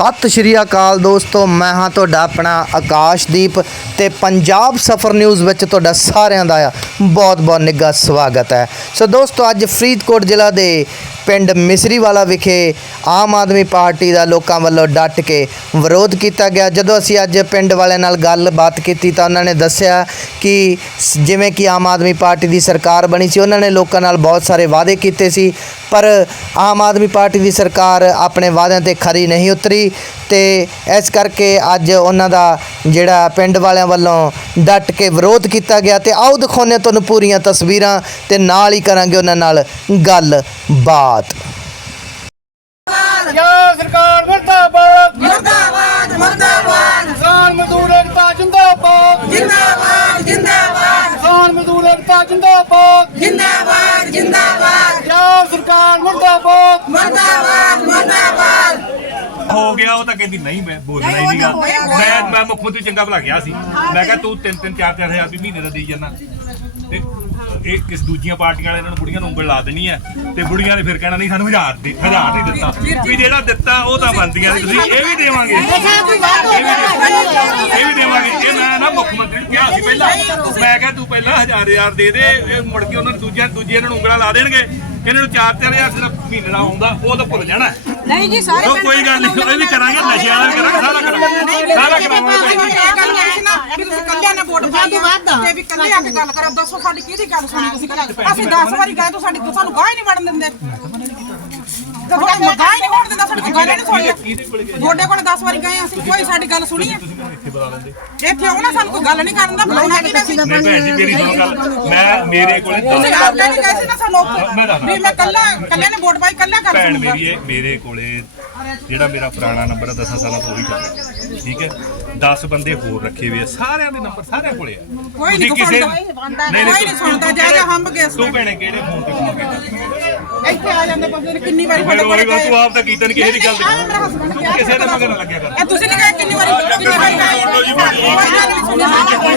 ਸਤਿ ਸ਼੍ਰੀ ਅਕਾਲ ਦੋਸਤੋ ਮੈਂ ਹਾਂ ਤੁਹਾਡਾ ਆਪਣਾ ਆਕਾਸ਼ਦੀਪ ਤੇ ਪੰਜਾਬ ਸਫਰ ਨਿਊਜ਼ ਵਿੱਚ ਤੁਹਾਡਾ ਸਾਰਿਆਂ ਦਾ ਬਹੁਤ-ਬਹੁਤ ਨਿੱਘਾ ਸਵਾਗਤ ਹੈ। ਸੋ ਦੋਸਤੋ, ਅੱਜ ਫਰੀਦਕੋਟ ਜ਼ਿਲ੍ਹਾ ਦੇ ਪਿੰਡ ਮਿਸਰੀਵਾਲਾ ਵਿਖੇ ਆਮ ਆਦਮੀ ਪਾਰਟੀ ਦਾ ਲੋਕਾਂ ਵੱਲੋਂ ਡਟ ਕੇ ਵਿਰੋਧ ਕੀਤਾ ਗਿਆ। ਜਦੋਂ ਅਸੀਂ ਅੱਜ ਪਿੰਡ ਵਾਲਿਆਂ ਨਾਲ ਗੱਲਬਾਤ ਕੀਤੀ ਤਾਂ ਉਹਨਾਂ ਨੇ ਦੱਸਿਆ ਕਿ ਜਿਵੇਂ ਕਿ ਆਮ ਆਦਮੀ ਪਾਰਟੀ ਦੀ ਸਰਕਾਰ ਬਣੀ ਸੀ, ਉਹਨਾਂ ਨੇ ਲੋਕਾਂ ਨਾਲ ਬਹੁਤ ਸਾਰੇ ਵਾਅਦੇ ਕੀਤੇ ਸੀ, ਪਰ ਆਮ ਆਦਮੀ ਪਾਰਟੀ ਦੀ ਸਰਕਾਰ ਆਪਣੇ ਵਾਅਦਿਆਂ ਤੇ ਖਰੀ ਨਹੀਂ ਉਤਰੀ ਤੇ ਇਸ ਕਰਕੇ ਅੱਜ ਉਹਨਾਂ ਦਾ ਜਿਹੜਾ ਪਿੰਡ ਵਾਲਿਆਂ ਵੱਲੋਂ ਡਟ ਕੇ ਵਿਰੋਧ ਕੀਤਾ ਗਿਆ ਤੇ ਆਓ ਦਿਖਾਉਂਦੇ ਹਾਂ ਤੁਹਾਨੂੰ ਪੂਰੀਆਂ ਤਸਵੀਰਾਂ ਤੇ ਨਾਲ ਹੀ ਕਰਾਂਗੇ ਉਹਨਾਂ ਨਾਲ ਗੱਲ ਬਾਤ ਪੰਜਾਬ ਸਰਕਾਰ ਮੁਰਦਾਬਾਦ। ਮੁਰਦਾਬਾਦ ਮੁਰਦਾਬਾਦ। ਕਿਸਾਨ ਮਜ਼ਦੂਰ ਏਕਤਾ ਜਿੰਦਾਬਾਦ। ਜਿੰਦਾਬਾਦ ਜਿੰਦਾਬਾਦ। ਕਿਸਾਨ ਮਜ਼ਦੂਰ ਏਕਤਾ ਜਿੰਦਾਬਾਦ। ਜਿੰਦਾਬਾਦ ਜਿੰਦਾਬਾਦ। ਪੰਜਾਬ ਸਰਕਾਰ ਮੁਰਦਾਬਾਦ। ਮੁਰਦਾਬਾਦ ਮੁਰਦਾਬਾਦ। ਹੋ ਗਿਆ ਉਹ ਤਾਂ ਕਹਿੰਦੀ ਨਹੀਂ ਮੈਂ ਬੋਲਣਾ ਹੀ ਨਹੀਂਗਾ ਮੈਂ ਮੈਂ ਮੁੱਖ ਮੰਤਰੀ ਚੰਗਾ ਭਲਾ ਗਿਆ ਸੀ। ਮੈਂ ਕਿਹਾ ਤੂੰ ਤਿੰਨ ਤਿੰਨ ਚਾਰ ਚਾਰ ਹਜ਼ਾਰ ਰੁਪਏ ਮਹੀਨੇ ਦਾ ਦੇਈ ਜਾਂਦਾ ਤੇ ਇਹ ਕਿਸ ਦੂਜੀਆਂ ਪਾਰਟੀਆਂ ਵਾਲੇ ਇਹਨਾਂ ਨੂੰ ਬੁੜੀਆਂ ਨੂੰ ਉਂਗਲ ਲਾ ਦੇਣੀ ਹੈ। ਤੇ ਬੁੜੀਆਂ ਨੇ ਫਿਰ ਕਹਿਣਾ ਨਹੀਂ ਸਾਨੂੰ ਹਜ਼ਾਰ ਦੇ ਹਜ਼ਾਰ ਨਹੀਂ ਦਿੱਤਾ। ਵੀ ਜਿਹੜਾ ਦਿੱਤਾ ਉਹ ਤਾਂ ਬਣਦੀਆਂ ਨੇ। ਤੁਸੀਂ ਇਹ ਵੀ ਦੇਵਾਂਗੇ। ਇਹ ਵੀ ਦੇਵਾਂਗੇ। ਇਹ ਵੀ ਦੇਵਾਂਗੇ। ਇਹ ਮੈਂ ਨਾ ਮੁੱਖ ਮੰਤਰੀ ਨੂੰ ਕਿਹਾ ਸੀ ਪਹਿਲਾਂ। ਮੈਂ ਕਿਹਾ ਤੂੰ ਪਹਿਲਾਂ ਹਜ਼ਾਰ ਹਜ਼ਾਰ ਦੇ ਦੇ। ਇਹ ਮੁੜ ਕੇ ਉਹਨਾਂ ਨੂੰ ਦੂਜਿਆਂ ਦੂਜੇ ਇਹਨਾਂ ਨੂੰ ਉਂਗਲਾਂ ਲਾ ਦੇਣਗੇ। ਇਹਨਾਂ ਨੂੰ ਚਾਰ ਚਾਰ ਹਜ਼ਾਰ ਸਿਰਫ ਮਹੀਨੇ ਦਾ ਆਉਂਦਾ ਉਹ ਤਾਂ ਭੁੱਲ ਜਾਣਾ। ਨਹੀਂ ਜੀ ਸਾਰੇ ਉਹ ਕੋਈ ਗੱਲ ਨਹੀਂ ਇਹ ਵੀ ਕਰਾਂਗੇ ਨਸ਼ਿਆਂ ਵਾਲਾ ਵੀ ਕਰਾਂਗੇ ਸਾਰਾ ਕਰਾਂਗੇ। ਸਾਰਾ ਕਰਾਂਗੇ। ਤੁਸੀਂ ਕੱਲਿਆਂ ਨੇ ਵੋਟ ਪਾਈ ਆ। ਤੇ ਵੀ ਕੱਲੇ ਆ ਕੇ ਗੱਲ ਕਰੋ ਦੱਸੋ ਸਾਡੀ ਕਿਹਦੀ ਗੱਲ ਸੁਣੀ ਤੁਸੀਂ ਅਸੀਂ 10 ਵਾਰੀ ਗਏ ਤਾਂ ਸਾਡੀ ਸਾਨੂੰ ਗਾਹ ਹੀ ਨਹੀਂ ਵੜਨ ਦਿੰਦੇ। ਤੇ ਹੁਣ ਗਾਹ ਹੀ ਨਹੀਂ ਵੜਨ ਦਿੰਦਾ ਸਾਡੀ ਗੱਲ ਹੀ ਨਹੀਂ ਸੁਣੀ ਤੁਹਾਡੇ ਕੋਲ 10 ਵਾਰੀ ਗਏ ਅਸੀਂ ਕੋਈ ਸਾਡੀ ਗੱਲ ਸੁਣੀ ਹੈ ਤੁਸੀਂ ਮੈਨੂੰ ਇੱਥੇ ਬੁਲਾ ਲੈਂਦੇ। ਇੱਥੇ ਆਉਣਾ ਸਾਨੂੰ ਕੋਈ ਗੱਲ ਨਹੀਂ ਕਰਨ ਦਾ ਬੁਲਾਉਣਾ ਕਿਹਨੇ ਸੀ ਨਹੀਂ ਭੈਣ ਜੀ ਮੇਰੀ ਸੁਣੋ ਗੱਲ ਮੈਂ ਮੇਰੇ ਕੋਲੇ ਤੁਸੀਂ ਦਸ ਆਪ ਲੈ ਕੇ ਗਏ ਸੀ ਨਾ ਸਾਨੂੰ ਮੈਂ ਦੱਸਦਾ। ਵੀ ਮੈਂ ਕੱਲਾ ਕੱਲੇ ਨੇ ਵੋਟ ਪਾਈ ਕੱਲਾ ਗੱਲ ਭੈਣ ਸੁਣੂਗਾ ਮੇਰੀ ਹੈ ਮੇਰੇ ਕੋਲੇ ਜਿਹੜਾ ਮੇਰਾ ਪੁਰਾਣਾ ਨੰਬਰ ਹੈ 10 ਸਾਲਾਂ ਤੋਂ ਉਹੀ ਚੱਲਦਾ। ਠੀਕ ਹੈ? 10 ਬੰਦੇ ਹੋਰ ਰੱਖੇ ਹੋਏ ਆ ਸਾਰਿਆਂ ਦੇ ਨੰਬਰ ਸਾਰਿਆਂ ਕੋਲੇ ਆ। ਕੋਈ ਨਹੀਂ ਤੁਸੀਂ ਕਿਸੇ ਕਿਸੇ- ਨਹੀਂ ਨਹੀਂ ਸੁਣਦਾ ਜਾ ਜਾ ਹੰਬ ਗਿਆ ਤੂੰ ਭੈਣੇ ਕਿਹੜੇ ਫੋਨ ਤੇ ਫੋਨ ਕੀਤਾ? ਇੱਥੇ ਆ ਜਾਂਦੇ ਬੰਦੇ ਨੇ ਕਿੰਨੀ ਵਾਰੀ ਮੈਨੂੰ ਕੋਲ ਵਾਰੀ ਤੂੰ ਆਪ ਤਾਂ ਕੀਤਾ ਨਹੀਂ ਕਿਸੇ ਦੀ ਗੱਲ ਮੇਰਾ husband ਤੇ ਕਿਸੇ ਦੇ ਮਗਰ ਨਾ ਲੱਗਿਆ ਕਰ ਇਹ ਤੁਸੀਂ ਨਹੀਂ ਕਹੇ ਕਿੰਨੀ ਵਾਰੀ ਕਿੰਨੀ ਵਾਰੀ ਗਏ ਕੋਈ ਗੱਲ ਨਹੀਂ ਸੁਣੀ ਆਂਟੀ ਜੀ ਕਈ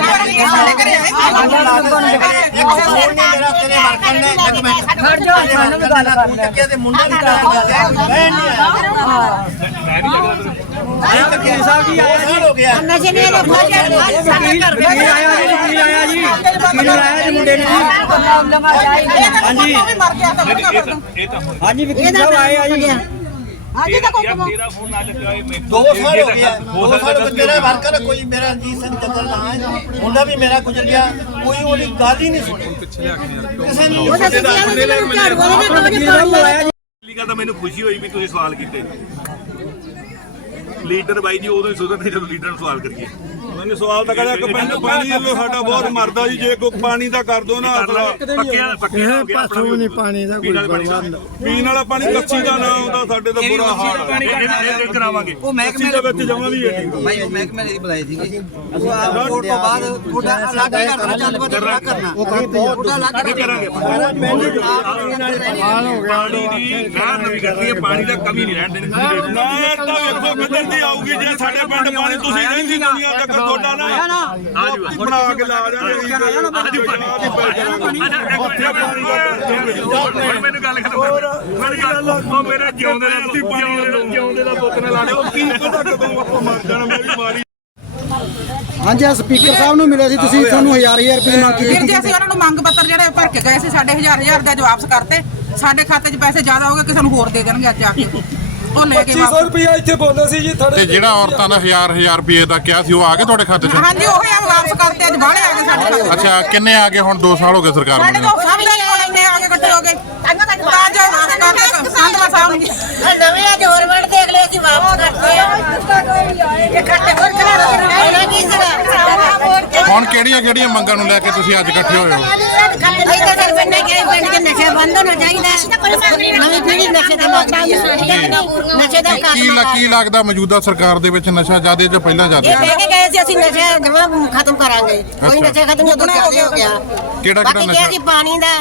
ਵਾਰੀ ਸਾਡੇ ਘਰੇ ਆਏ ਮੈਂ ਨਹੀਂ ਲੱਗਦਾ ਤੈਨੂੰ। ਗਿਆ। ਨਹੀਂ, ਹਾਂਜੀ ਵਕੀਲ ਸਾਹਿਬ ਆਏ ਆ ਜੀ। ਕੋਈ ਯਾਰ ਤੇਰਾ ਫੋਨ ਨਾ ਲੱਗਿਆ ਇਹ ਮੇਰੇ ਦੋ ਸਾਲ ਹੋ ਗਿਆ ਹੋ ਦੋ ਸਕਦਾ ਸਾਲ ਗਲਤੀ ਮੇਰਾ ਹੋ ਗਈ। ਵਰਕਰ ਕੋਈ ਮੇਰਾ ਰਣਜੀਤ ਸਿੰਘ ਚੱਕਰ ਨਾ ਹੈ। ਉਹਦਾ ਵੀ ਮੇਰਾ ਗੁਜ਼ਰ ਗਿਆ ਕੋਈ ਉਹਦੀ ਗੱਲ ਹੀ ਨਹੀਂ ਸੁਣੀ। ਕਿਸੇ ਨੇ ਜੀ। ਤਾਂ ਮੈਨੂੰ ਖੁਸ਼ੀ ਹੋਈ ਵੀ ਤੁਸੀਂ ਸਵਾਲ ਕੀਤੇ। ਲੀਡਰ ਬਾਈ ਜੀ ਉਦੋਂ ਹੀ ਸੁਧਰਦੇ ਜਦੋਂ ਲੀਡਰ ਨੂੰ ਸਵਾਲ ਕਰੀਏ। ਮੈਨੂੰ ਸਵਾਲ ਤਾਂ ਕਰਿਆ ਕਿ ਪਿੰਡ ਪਾਣੀ ਜੋ ਸਾਡਾ ਬਹੁਤ ਮਰਦਾ ਜੀ ਜੇ ਕੋਈ ਪਾਣੀ ਦਾ ਕਰ ਦੋ ਨਾ ਅਸਲਾ। ਪੱਕਿਆ ਪੱਕਿਆ ਹੋ ਗਿਆ ਆਪਣਾ ਵੀ ਪਾਣੀ ਦਾ ਪੀਣ ਵਾਲਾ ਪਾਣੀ ਵਾਲਾ ਪਾਣੀ ਕੱਚੀ ਦਾ ਨਾ ਆਉਂਦਾ ਸਾਡੇ ਤਾਂ ਬੁਰਾ ਹਾਲ ਹੈ। ਇਹ- ਕਰਾਵਾਂਗੇ। ਉਹ ਮਹਿਕਮੇ ਦੇ ਵਿੱਚ ਜਮਾ ਵੀ ਹੈ ਨਹੀਂ ਭਾਈ ਉਹ ਮਹਿਕਮੇ ਨੇ ਬੁਲਾਏ ਸੀਗੇ। ਉਹ ਆਪ ਤੋਂ ਬਾਅਦ ਤੁਹਾਡਾ ਅਲੱਗ ਹੀ ਕਰਨਾ ਚੱਲ ਪਾ ਤੁਹਾਡਾ ਕਰਨਾ। ਤੁਹਾਡਾ ਅਲੱਗ ਕਰਾਂਗੇ। ਪਾਣੀ ਦੀ ਗਾਹ ਨਵੀਂ ਕਰਨੀ ਹੈ ਪਾਣੀ ਦਾ ਕਮੀ ਨਹੀਂ ਰਹਿਣ ਦੇਣੀ। ਨਾ ਇਹ ਤਾਂ ਵੇਖੋ ਕਿੱਧਰ ਦੀ ਆਊਗੀ ਜੇ ਸਾਡੇ ਪਿੰਡ ਪਾਣੀ ਤੁਸੀਂ ਰਹਿੰਦੀ ਦੁਨੀਆ ਤੱਕ ਤੁਹਾਡਾ ਨਾ। ਆਜੋ। ਬਣਾ ਕੇ ਲਾ ਜਾਣਗੇ ਆਜੋ। ਪਾਣੀ ਹੁਣ ਮੈਨੂੰ ਗੱਲ ਕਰ। ਮੇਰੀ ਗੱਲ ਉਹ ਮੇਰਾ ਜਿਉਂਦੇ ਦਾ ਜਿਉਂਦੇ ਦਾ ਜਿਉਂਦੇ ਦਾ ਪੁੱਤ ਨਾਲ ਲਾੜੇ ਉਹ ਕੀ ਪਤਾ ਕਦੋਂ ਆਪਾਂ ਮਰ ਜਾਣਾ ਮੈਂ ਵੀ ਮਾਰੀ। ਹਾਂਜੀ ਆ ਸਪੀਕਰ ਸਾਹਿਬ ਨੂੰ ਮਿਲਿਆ ਸੀ। ਤੁਸੀਂ ਤੁਹਾਨੂੰ ਹਜ਼ਾਰ ਹਜ਼ਾਰ ਰੁਪਏ ਮੰਗ ਕੀਤੀ ਜੀ ਅਸੀਂ ਉਹਨਾਂ ਨੂੰ ਮੰਗ ਪੱਤਰ ਜਿਹੜੇ ਭਰ ਕੇ ਗਏ ਸੀ ਸਾਡੇ ਹਜ਼ਾਰ ਹਜ਼ਾਰ ਦਾ ਜੋ ਵਾਪਸ ਕਰਤੇ। ਸਾਡੇ ਖਾਤੇ 'ਚ ਪੈਸੇ ਜ਼ਿਆਦਾ ਹੋ ਗਏ ਕਿਸੇ ਨੂੰ ਹੋਰ ਦੇ ਦੇਣਗੇ ਅੱਜ ਆ ਕੇ। ਉਹ ਲੈ ਕੇ ਵਾਪਸ। ਰੁਪਇਆ ਇੱਥੇ ਬੋਲਦੇ ਸੀ ਜੀ ਤੇ ਜਿਹੜਾ ਔਰਤਾਂ ਦਾ ਹਜ਼ਾਰ ਹਜ਼ਾਰ ਰੁਪਏ ਦਾ ਕਿਹਾ ਸੀ ਉਹ ਆ ਗਏ ਤੁਹਾਡੇ ਖਾਤੇ 'ਚ? ਹਾਂਜੀ ਉਹ ਆ ਵਾਪਸ ਕਰਤੇ ਅੱਜ ਬਾਹਲੇ ਆ ਗਏ ਸਾਡੇ ਖਾਤੇ 'ਚ। ਅੱਛਾ ਕਿੰਨੇ ਆ ਗਏ ਹੁਣ? 2 ਸਾਲ ਹੋ ਗਏ ਸਰਕਾਰ ਸਾਡੇ ਬਣੀ ਨੂੰ? ਤੋਂ ਸਭ ਦੇ ਕੋਲ ਇੰਨੇ ਆ ਕੇ ਇਕੱਠੇ ਹੋ ਗਏ। ਤਾਂ ਜੋ ਵਾਪਸ ਕਰਦੇ ਸੰਧਵਾ ਸਾਹਿਬ ਨੂੰ ਨਵੇਂ ਅੱਜ ਹੋਰ ਵੜ ਦੇਖ ਲਿਆ ਸੀ ਵਾਪਸ ਕਰਤੇ ਆ। ਇਹ ਖੱਟੇ ਹੋਰ ਖਲਾ ਇਹਨਾਂ ਕੀ ਸੀਗਾ ਹੁਣ ਕਿਹੜੀਆਂ ਕਿਹੜੀਆਂ ਮੰਗਾਂ ਨੂੰ ਲੈ ਕੇ ਤੁਸੀਂ ਅੱਜ ਇਕੱਠੇ ਹੋਏ ਹੋ? ਨਹੀਂ ਤਾਂ ਫਿਰ ਪਿੰਡ ਕੇ ਪਿੰਡ ਬੰਦ ਹੋਣਾ ਚਾਹੀਦਾ ਨਵੀਂ ਪੀੜ੍ਹੀ ਨਸ਼ੇ ਤੇ ਮੰਗਦੀ ਹੈ ਨਸ਼ੇ ਦਾ ਕੀ ਲ- ਕੀ ਲੱਗਦਾ ਮੌਜੂਦਾ ਸਰਕਾਰ ਦੇ ਵਿੱਚ ਨਸ਼ਾ ਜ਼ਿਆਦੇ ਜਾਂ ਪਹਿਲਾਂ ਇਹ ਜ਼ਿਆਦੇ ਕਹਿ ਕੇ ਗਏ ਸੀ ਅਸੀਂ ਨਸ਼ਾ ਜਮਾ ਖਤਮ ਕਰਾਂਗੇ। ਕੋਈ ਅੱਛਾ। ਨਸ਼ਾ ਖਤਮ ਜਦੋਂ ਜ਼ਿਆਦਾ ਹੋ ਗਿਆ। ਕਿਹੜਾ ਬਾਕੀ ਨਸ਼ਾ? ਕਿਹਾ ਕਿ ਪਾਣੀ ਦਾ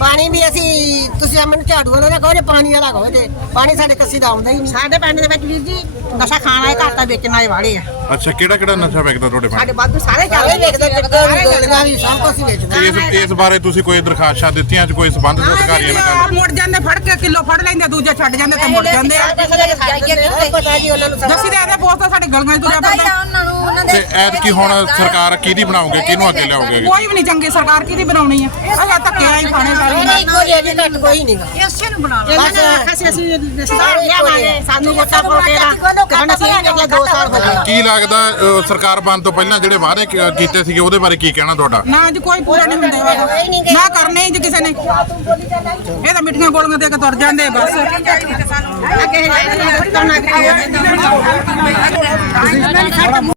ਪਾਣੀ ਵੀ ਅਸੀਂ ਤੁਸੀਂ ਜਾਂ ਮੈਨੂੰ ਝਾੜੂ ਵਾਲਾ ਨਾ ਕਹੋ ਜੇ ਪਾਣੀ ਵਾਲਾ ਕਹੋ ਜੇ। ਪਾਣੀ ਸਾਡੇ ਕੱਸੀ ਦਾ ਆਉਂਦਾ ਹੀ ਨਹੀਂ। ਸਾਡੇ ਪਿੰਡ ਦੇ ਵਿੱਚ ਵੀਰ ਜੀ ਨਸ਼ਾ ਖਾਣਾ ਹੈ ਘਾਟਾ ਵੇਚਣ ਵਾਲੇ ਵਾਲੇ ਆ। ਅੱਛਾ ਕਿਹੜਾ ਕਿਹੜਾ ਨਸ਼ਾ ਵੇਚਦਾ ਤੁਹਾਡੇ ਪਿੰਡ? ਸਾਡੇ ਬਾਦੂ ਸਾਰੇ ਚੱਲਦੇ ਵੇਚਦੇ ਚੱਕਰ ਗੋਲੀਆਂ ਵੀ ਸਭ ਕੁਝ ਵੇਚਦੇ। ਇਸ ਇਸ ਬਾਰੇ ਤੁਸੀਂ ਕੋਈ ਦਰਖਾਸਤਾਂ ਦਿੱਤੀਆਂ ਚ ਕੋਈ ਸਬੰਧਤ ਨਾਲ ਗੱਲ ਮੁੜ ਜਾਂਦੇ ਫੜ ਕੇ ਕਿਲੋ ਫੜ ਲੈਂਦੇ ਦੂਜੇ ਛੱਡ ਜਾਂਦੇ ਤੇ ਮੁੜ ਜਾਂਦੇ ਆ। ਪਤਾ ਜੀ ਉਹਨਾਂ ਨੂੰ ਜੱਸੀ ਦੇ ਆਦੇ ਪੋਸਟ ਸਾਡੇ ਗਲੀਆਂ 'ਚ ਤੁਰਿਆ ਫਿਰਦਾ। ਤੇ ਐਤ ਕੀ ਹੁਣ ਸਰਕਾਰ ਕਿਹਦੀ ਬਣਾਓਗੇ ਕਿਹਨੂੰ ਅੱਗੇ ਲਿਆਓਗੇ ਕੋਈ ਵੀ ਨਹੀਂ ਚੰਗੀ ਸਰਕਾਰ ਕਿਹਦੀ ਬਣਾਉਣੀ ਆ ਅਗਾ ਧੱਕੇ ਆਈ ਖਾਣੇ ਨਹੀਂ ਸਾਰੀ ਇੱਕੋ ਜਿਹਾ ਜੀ ਘੱਟ ਕੋਈ ਨਹੀਂਗਾ ਇਸੇ ਨੂੰ ਬਣਾਉਣਾ ਇਹਨਾਂ ਇਹਨਾਂ ਨੇ ਨੇ ਆਖਿਆ ਆਖਿਆ ਸੀ ਅਸੀਂ ਰਿਸ਼ਤੇਦਾਰ ਲਿਆਵਾਂਗੇ ਸਾਨੂੰ ਵੋਟਾਂ ਤੇਰਾ ਤੇ ਹੁਣ ਅਸੀਂ ਇਹ ਨਿਕਲੇ 2 ਸਾਲ ਹੋ ਗਏ। ਕੀ ਲੱਗਦਾ ਸਰਕਾਰ ਬਣਨ ਤੋਂ ਪਹਿਲਾਂ ਜਿਹੜੇ ਵਾਅਦੇ ਕ- ਕੀਤੇ ਸੀਗੇ ਉਹਦੇ ਬਾਰੇ ਕੀ ਕਹਿਣਾ ਤੁਹਾਡਾ? ਨਾ ਜੀ ਕੋਈ ਪੂਰਾ ਨਹੀਂ ਹੁੰਦਾ ਹੈਗਾ। ਨਾ ਕਰਨੇ ਜੀ ਕਿਸੇ ਨੇ। ਇਹ ਤਾਂ ਮਿੱਠੀਆਂ ਗੋਲੀਆਂ ਦੇ ਕੇ ਤੁਰ ਜਾਂਦੇ ਬਸ। ਅੱਗੇ ਕਰਨਾ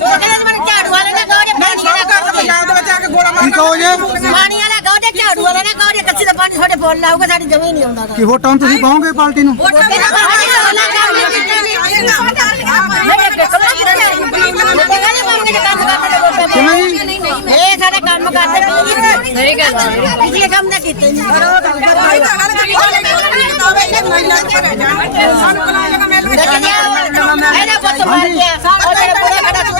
ਝਾੜੂ ਵਾਲੇ ਨਾ ਕਹੋ ਜੇ ਨਹੀਂ ਸਭ ਕਰ ਪੰਜਾਬ ਦੇ ਵਿੱਚ ਆ ਕੇ ਗੋਲਾ ਮਾਰ ਕਹੋ ਜੀ ਪਾਣੀ ਵਾਲਾ ਕਹੋ ਜੇ ਝਾੜੂ ਵਾਲਾ ਨਾ ਕਹੋ ਜੇ ਕੱਚੀ ਦਾ ਪਾਣੀ ਤੁਹਾਡੇ ਫੁੱਲ ਲਾਊਗਾ ਸਾਡੀ ਜ਼ਮੀਨ ਨਹੀਂ ਆਉਂਦਾ ਕੀ ਵੋਟਾਂ ਤੁਸੀਂ ਪਾਓਗੇ ਪਾਰਟੀ ਨੂੰ? ਇਹ ਸਾਡੇ ਕੰਮ ਕਰਦੇ ਸਹੀ ਗੱਲ ਪਿਛਲੇ ਕੰਮ ਨਾ ਕੀਤੇ ਨਹੀਂ ਇਹਦਾ ਪੁੱਤ ਮਰ ਗਿਆ। ਉਹ ਜਿਹੜਾ ਬੁੜਾ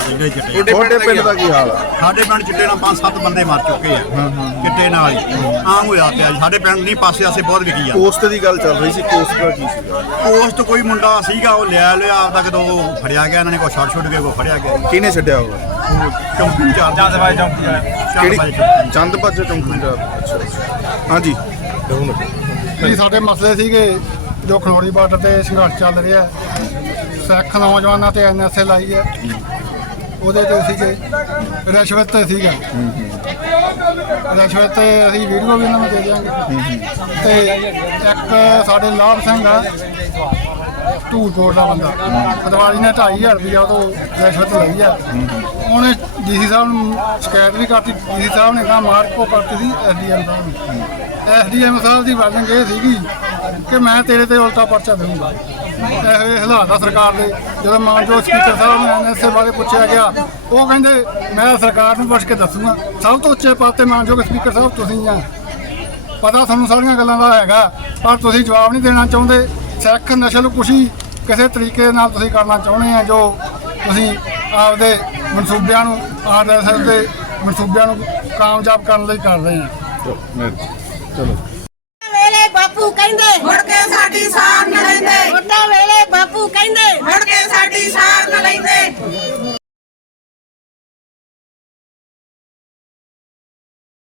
ਗਿਆ ਤੁਹਾਡੇ ਪਿੰਡ ਦਾ ਕੀ ਹਾਲ ਆ? ਸਾਡੇ ਪਿੰਡ ਚਿੱਟੇ ਨਾਲ ਪੰਜ ਸੱਤ ਬੰਦੇ ਮਰ ਚੁੱਕੇ ਆ ਚਿੱਟੇ ਨਾਲ ਹੀ। ਆਮ ਹੋਇਆ ਪਿਆ ਜੀ। ਸਾਡੇ ਪਿੰਡ ਨਹੀਂ ਪਾਸੇ ਆਸੇ ਬਹੁਤ ਵਿਕੀ ਆ। ਪੋਸਟ ਦੀ ਗੱਲ ਚੱਲ ਰਹੀ ਸੀ ਪੋਸਟ ਦਾ ਕੀ ਸੀਗਾ ਪੋਸਟ ਕੋਈ ਮੁੰਡਾ ਸੀਗਾ ਉਹ ਲਿਆ ਲਿਆ ਆਪਦਾ ਕਿਦੋਂ ਉਹ ਫੜਿਆ ਗਿਆ ਇਹਨਾਂ ਨੇ ਕੋਈ ਛੱਡ ਛੁੱਟ ਕੇ ਕੋਈ ਫੜਿਆ ਗਿਆ ਕਿਹਨੇ ਛੱਡਿਆ ਹੋਗਾ ਚੌਂਕੀ ਚਾਰ ਚੰਦ ਬਾਈ ਚੌਂਕੀ ਕਿਹੜੀ? ਚੰਦ ਪਾਸੇ ਚੌਂਕੀ। ਦਾ। ਅੱਛਾ ਅੱਛਾ। ਹਾਂਜੀ। ਜੀ ਸਾਡੇ ਮਸਲੇ ਸੀਗੇ ਜੋ ਖਨੌਰੀ ਬਾਰਡਰ ਤੇ ਸੰਘਰਸ਼ ਚੱਲ ਰਿਹਾ। ਹੈ। ਸਿੱਖ ਨੌਜਵਾਨਾਂ ਤੇ ਐਨਐਸਏ ਲਾਈ ਹੈ। ਉਹਦੇ ਤੇ ਸੀਗੇ। ਰਿਸ਼ਵਤ ਤੇ ਸੀਗਾ। ਰਿਸ਼ਵਤ ਤੇ ਅਸੀਂ ਵੀਡੀਓ ਵੀ ਇਹਨਾਂ ਨੂੰ ਦੇ ਦਿਆਂਗੇ। ਤੇ ਇੱਕ ਸਾਡੇ ਲਾਭ ਸਿੰਘ ਆ ਧੂਲਕੋਟ ਦਾ ਬੰਦਾ। ਪਟਵਾਰੀ ਨੇ 2500 ਰੁਪਇਆ ਉਹ ਤੋਂ ਰਿਸ਼ਵਤ ਲਈ ਆ। ਉਹਨੇ ਡੀਸੀ ਸਾਹਿਬ ਨੂੰ ਸ਼ਿਕਾਇਤ ਵੀ ਕਰਤੀ। ਡੀਸੀ ਸਾਹਿਬ ਨੇ ਕਹਾ, ਮਾਰਕ ਕੋ ਕਰਤੀ ਸੀ ਐਸਡੀਐਮ ਸਾਹਿਬ ਨੂੰ। ਐਸਡੀਐਮ ਸਾਹਿਬ ਦੀ ਵਾਰਨਿੰਗ ਇਹ ਸੀਗੀ ਕਿ ਮੈਂ ਤੇਰੇ ਤੇ ਉਲਟਾ ਪਰਚਾ ਦੇਵਾਂਗਾ ਇਹ ਹਾਲਾਤ ਆ ਸਰਕਾਰ ਦੇ। ਜਦੋਂ ਮਾਨਯੋਗ ਸਪੀਕਰ ਸਾਹਿਬ ਨੂੰ ਐਨਐਸਏ ਬਾਰੇ ਪੁੱਛਿਆ ਗਿਆ, ਉਹ ਕਹਿੰਦੇ, ਮੈਂ ਸਰਕਾਰ ਨੂੰ ਪੁੱਛ ਕੇ ਦੱਸੂਗਾ। ਸਭ ਤੋਂ ਉੱਚੇ ਪਦ ਤੇ ਮਾਨਯੋਗ ਸਪੀਕਰ ਸਾਹਿਬ ਤੁਸੀਂ ਆ। ਪਤਾ ਤੁਹਾਨੂੰ ਸਾਰੀਆਂ ਗੱਲਾਂ ਦਾ ਹੈਗਾ, ਪਰ ਤੁਸੀਂ ਜਵਾਬ ਨਹੀਂ ਦੇਣਾ ਚਾਹੁੰਦੇ। ਸਿੱਖ ਨਸ਼ਲ ਕੁਸ਼ੀ ਕਿਸੇ ਤਰੀਕੇ ਨਾਲ ਤੁਸੀਂ ਕਰਨਾ ਚਾਹੁੰਦੇ ਆ, ਜੋ ਤੁਸੀਂ ਆਪਦੇ ਮਨਸੂਬਿਆਂ ਨੂੰ ਆਰਐਸਐਸ ਦੇ ਮਨਸੂਬਿਆਂ ਨੂੰ ਕਾਮਯਾਬ ਕਰਨ ਲਈ ਕਰ ਰਹੇ ਆ। ਚਲੋ। ਬਾਪੂ ਕਹਿੰਦੇ। ਮੁੜ ਕੇ ਸਾਡੀ ਸਾਰ ਨ ਲੈਂਦੇ। ਵੋਟਾਂ ਵੇਲੇ ਬਾਪੂ ਕਹਿੰਦੇ। ਮੁੜ ਕੇ ਸਾਡੀ ਸਾਰ ਨ ਲੈਂਦੇ।